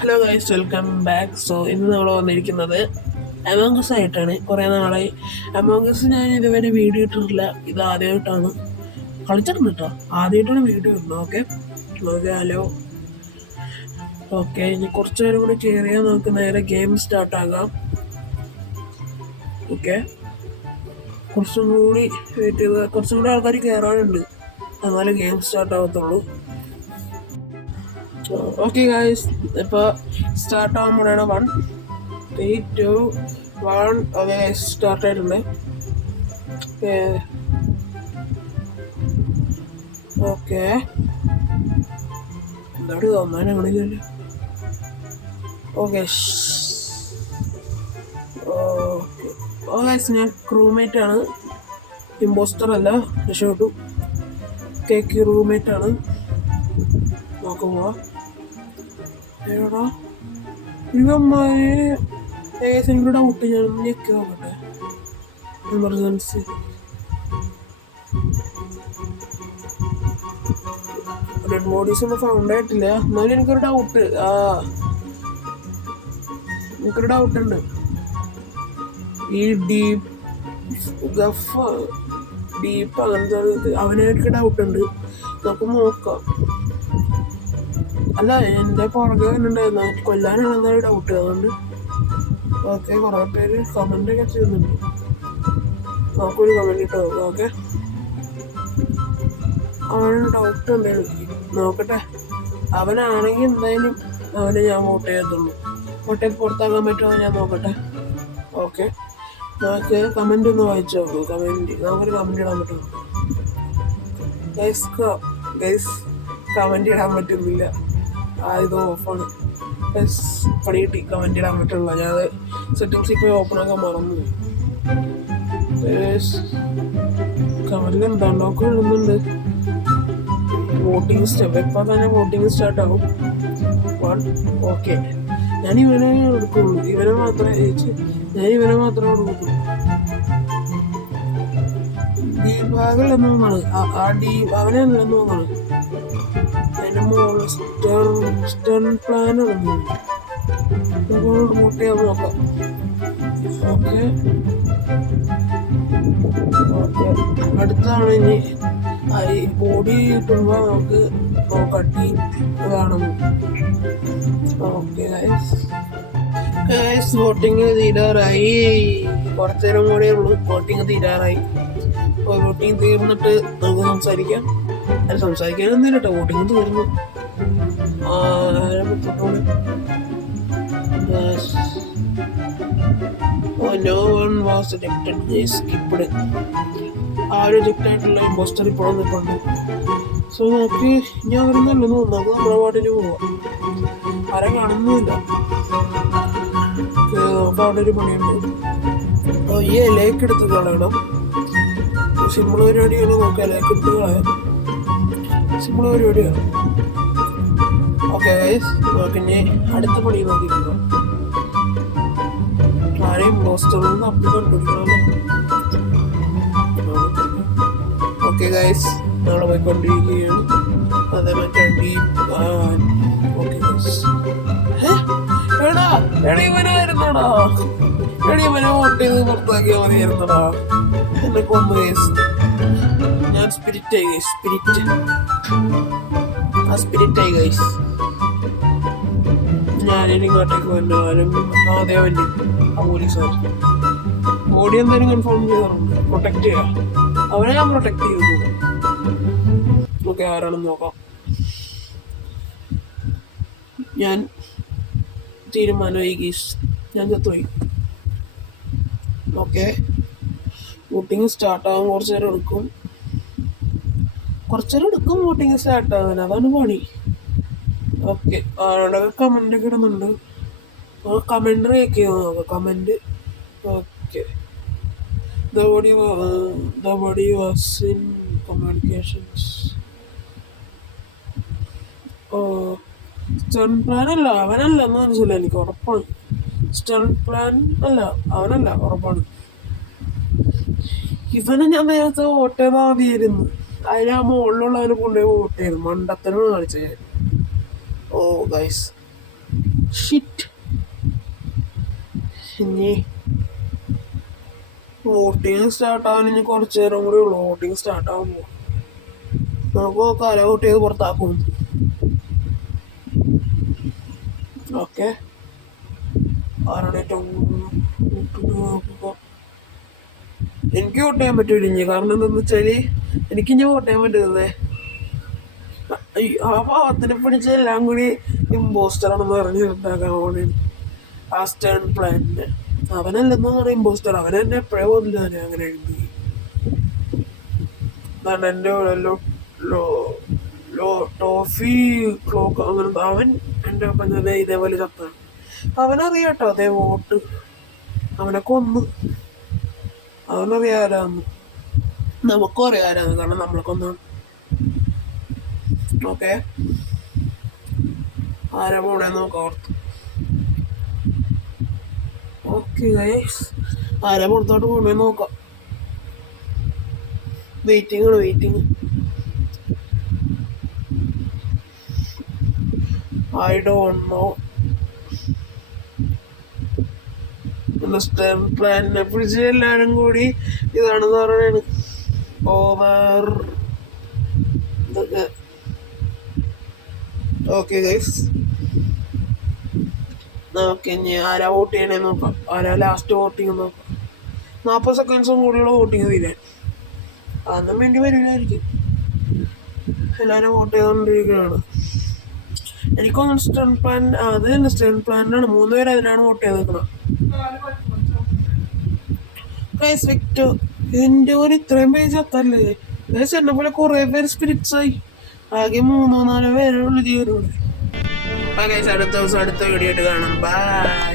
Hello guys, welcome back. ഇന്ന് നമ്മൾ വന്നിരിക്കുന്നത് അമോംഗസ് ആയിട്ടാണ്. കുറേ നാളായി അമോംഗസ് ഞാൻ ഇതുവരെ വീഡിയോ ഇട്ടിട്ടില്ല. ഇത് ആദ്യമായിട്ടാണ് കളിച്ചിട്ടുണ്ട് കേട്ടോ. ആദ്യമായിട്ടാണ് വീഡിയോ ഇടുന്നത്. Okay okay hello okay. ഇനി കുറച്ച് നേരം കൂടി കയറിയാൽ നമുക്ക് നേരെ ഗെയിം സ്റ്റാർട്ടാകാം. ഓക്കെ, കുറച്ചും കൂടി വെയിറ്റ് ചെയ്ത് കുറച്ചും കൂടി ആൾക്കാർ കയറാനുണ്ട്, എന്നാലും ഗെയിം സ്റ്റാർട്ട് ആവത്തുള്ളൂ. ഓക്കെ ഗായ്സ്, ഇപ്പോൾ സ്റ്റാർട്ട് ആകുമ്പോഴാണ് 1 3 2 1. ഓക്കെ, സ്റ്റാർട്ട് ആയിട്ടുണ്ട്. ഓക്കെ, എന്താണ് തോന്നാൻ കാണില്ലല്ലോ. ഓക്കെ ഗായ്സ്, ഞാൻ ക്രൂമേറ്റ് ആണ്, ഇമ്പോസ്റ്റർ അല്ല. രക്ഷപ്പെട്ടു. കേക്ക് റൂമേറ്റ് ആണ്. നോക്കുമ്പോ എവിടാ ഇവന്മാര് എനിക്കൊരു ഡൗട്ട്. ഞാൻ ഞെക്കി നോക്കട്ടെ. എമർജൻസി ഡെഡ് ബോഡീസ് ഒന്നും ഫൗണ്ട് ആയിട്ടില്ല. എന്നാലും എനിക്കൊരു ഡൗട്ട്. എനിക്കൊരു ഡൗട്ടുണ്ട്. ഈ ഡീപ്പ് അങ്ങനത്തെ അവനൊക്കെ ഡൗട്ടുണ്ട്. നമുക്ക് നോക്കാം. അല്ല, എൻ്റെ പുറകെ വന്നിട്ടുണ്ടായിരുന്നു. കൊല്ലാനാണ് എന്തായാലും ഡൗട്ട്. അതുകൊണ്ട് ഓക്കെ, കുറേ പേര് കമൻ്റ് ഒക്കെ ചെയ്യുന്നുണ്ട്. നമുക്കൊരു കമൻറ്റ് ഇട്ടോ. ഓക്കെ, അവന് ഡൗട്ട് എന്തായാലും നോക്കട്ടെ. അവനാണെങ്കിൽ എന്തായാലും അവനെ ഞാൻ വോട്ട് ചെയ്യത്തുള്ളൂ. വോട്ട് ചെയ്ത് പുറത്താക്കാൻ പറ്റുമോ ഞാൻ നോക്കട്ടെ. ഓക്കെ, നമുക്ക് കമൻ്റ് ഒന്ന് വായിച്ചു നോക്കൂ. നമുക്കൊരു കമൻ്റ് ഇടാൻ പറ്റുമോ ഗൈസ്? കമൻ്റ് ഇടാൻ പറ്റുന്നില്ല. ഇത് ഓഫാണ്. പണി കിട്ടി. കമൻ്റ് ഇടാൻ പറ്റുള്ള. ഞാൻ സെറ്റിങ്സ് ഇപ്പോൾ ഓപ്പൺ ആക്കാൻ മറന്നു. കമൻറ്റിൽ എന്താണ്ടൊക്കെ എഴുതുന്നുണ്ട്. വോട്ടിങ് സ്റ്റെപ്പ് ഇപ്പം തന്നെ വോട്ടിങ് സ്റ്റാർട്ട് ആകും. 1. ഓക്കെ, ഞാൻ ഇവനെ എടുക്കുള്ളൂ. ഞാൻ ഇവനെ മാത്രമേ കൊടുക്കുള്ളൂ. ദീപാകൽ എന്നോന്നാണ് അവനെ എന്നോന്നാണ്. അതിൻ്റെ മുകളിൽ സ്റ്റൺ പ്ലാൻ റിമോട്ട് ചെയ്യാൻ നോക്കാം. ഓക്കെ അടുത്താണ് ഇനി ബോഡി കിട്ടുമ്പോൾ നമുക്ക് കട്ടി കാണും. ഓക്കെ ഗൈസ്, വോട്ടിങ് തീരാറായി. കുറച്ചു നേരം കൂടെ ഉള്ളൂ. വോട്ടിങ് തീരാറായി. വോട്ടിങ് തീർന്നിട്ട് നമുക്ക് സംസാരിക്കാം. അത് സംസാരിക്കാനൊന്നും കേട്ടോ, വോട്ടിങ് തീർന്നു. No one was ejected. Skipped. Reject ആയിട്ടുള്ള ഇമ്പോസ്റ്റർ ഇപ്പോഴും നിൽപ്പുണ്ട്. സോ നോക്കി ഞാൻ വരുന്നല്ലോ. നമുക്ക് നമ്മുടെ പാട്ടിന് പോവാം. ആരെ കാണുന്നുമില്ല. നമുക്ക് അവിടെ ഒരു പണിയുണ്ട്. ഈ ഇലയൊക്കെ എടുത്ത് കളയണം. സിമ്പിൾ പരിപാടിയാണ്. നോക്കാം, ഇലയൊക്കെ എടുത്ത് കളയാം. സിമ്പിൾ പരിപാടിയാണ്. ഓക്കെ ഗൈസ്, നമുക്കിനി അടുത്ത പണി നോക്കിയിട്ടുണ്ടോ. ആരെയും ഇമ്പോസ്റ്ററിൽ നിന്ന് അപ്പി കണ്ടുപിടിക്കണമല്ലോ. ഓക്കെ ഗൈസ്, നമ്മൾ പോയിക്കൊണ്ടിരിക്കുകയാണ്. അതേ മറ്റേ ഓക്കെ ഗൈസ്, ഇവനായിരുന്നടാ. ഇവനെ വോട്ട് ചെയ്ത് പുറത്താക്കിയാൽ മതിയായിരുന്നടാ. എന്നെ കൊന്നു ഗൈസ്. ഞാൻ സ്പിരിറ്റായി ഗൈസ്. ഞാനിനി ഇങ്ങോട്ടേക്ക് വന്നാലും അതേ വണ്ടി പോലീസുകാർ ബോഡി എന്തായാലും കൺഫേം ചെയ്യാറുണ്ട്. പ്രൊട്ടക്ട് ചെയ്യാം. അവനെ ഞാൻ പ്രൊട്ടക്ട് ചെയ്യുന്നു. ഓക്കെ, ആരാണെന്ന് നോക്കാം. ഞാൻ തീരുമാനമായി ഗീസ്. ഞാൻ ചത്തുപോയി. ഓക്കെ, വോട്ടിങ് സ്റ്റാർട്ടാകാൻ കുറച്ച് നേരം എടുക്കും. വോട്ടിങ് സ്റ്റാർട്ടാകാൻ. അതാണ് പണി. ഓക്കെ, അവിടെ കമൻ്റ് ഒക്കെ ഇടുന്നുണ്ട്. കമൻ്റ് ഒക്കെ നോക്കാം. Comment okay. The body was in communications. Stun plan അല്ല, അവനല്ല എന്ന് മനസ്സില്ല. എനിക്ക് ഉറപ്പാണ്. സ്റ്റൺ പ്ലാൻ അല്ല, അവനല്ല, ഉറപ്പാണ്. ഇവനെ ഞാൻ നേരത്തെ വോട്ട് ചെയ്താൽ മതിയായിരുന്നു. അതിന് ആ മുകളിലുള്ളവന് കൊണ്ടുപോയി വോട്ട് ചെയ്തു. മണ്ടത്തരം കാണിച്ചു ഞാൻ. ഓ ഗൈസ്, ഷിറ്റ്. ഇനി വോട്ടിങ് സ്റ്റാർട്ടാവാൻ ഇനി കുറച്ച് നേരം കൂടി ഉള്ളു. വോട്ടിങ് സ്റ്റാർട്ടാവുമ്പോൾ നമുക്ക് നോക്കാം വോട്ട് ചെയ്ത് പുറത്താക്കും. ഓക്കെ, ആരുടെ ഏറ്റവും നോക്കുക. എനിക്ക് വോട്ട് ചെയ്യാൻ പറ്റൂല ഇനി. കാരണം എന്താണെന്ന് വെച്ചാൽ എനിക്കിനി വോട്ട് ചെയ്യാൻ പറ്റുന്നത് ആ പാവത്തിനെ പിടിച്ച എല്ലാം കൂടി ഇമ്പോസ്റ്ററാണെന്ന് പറഞ്ഞിട്ടുണ്ടാക്കാൻ വേണ്ടി ആ സ്റ്റേൺ പ്ലാനിന്. അവനല്ലെന്ന് പറഞ്ഞ ഇമ്പോസ്റ്റർ. അവനെന്നെ എപ്പോഴേ പോകില്ല തന്നെ അങ്ങനെ എഴുതി. അതാണ് എൻ്റെ ടോഫി ക്ലോക്ക് അങ്ങനെ അവൻ എൻ്റെ ഒപ്പം തന്നെ ഇതേപോലെ ചത്താണ്. അവനറിയാട്ടോ അതേ വോട്ട്. അവനെ കൊന്ന്. അവനറിയാരാന്ന്. നമുക്കും അറിയാരാന്ന്. കാരണം നമ്മളെ കൊന്നാണ്. ഓക്കെ, ആരാ പോണേ നോക്കാം ഓർത്ത്. ഓക്കെ ഗൈസ്, ആരാ പുറത്തോട്ട് പോണേ നോക്കാം. വെയിറ്റിംഗ് ആണ്, വെയിറ്റിംഗ്. I don't know. സ്റ്റേൺ പ്ലാനിനെ പിടിച്ച് എല്ലാവരും കൂടി ഇതാണെന്ന് പറയണാണ്. ഓവർ. ഓക്കെ ഗൈസ്, നമുക്ക് ഇനി ആരാ വോട്ട് ചെയ്യണേ നോക്കാം. ആരാ ലാസ്റ്റ് വോട്ടിങ് നോക്കാം. 40 സെക്കൻഡ്സും കൂടിയുള്ള വോട്ടിങ് തീരാൻ. അതൊന്നും വേണ്ടി വരില്ലായിരിക്കും. എല്ലാവരും വോട്ട് ചെയ്തുകൊണ്ടിരിക്കുകയാണ്. എനിക്കൊന്നും സ്റ്റേൺ പ്ലാൻ അത് തന്നെ സ്റ്റേൺ പ്ലാനിനാണ്. 3 പേര് അതിനാണ് വോട്ട് ചെയ്തേക്കുന്നത്. ഗൈസ് വിക്ടർ, എൻ്റെ ഒരു ഇത്രയും പേജ് എത്തല്ലേ ഗൈസ്. എന്നെ പോലെ കുറേ പേര് സ്പിരിറ്റ്സ് ആയി. ആകെ 3-4 പേരുള്ള ജീവനുണ്ട്. ഗൈസ്, അടുത്ത ദിവസം അടുത്ത വീഡിയോ ആയിട്ട് കാണാം. ബൈ.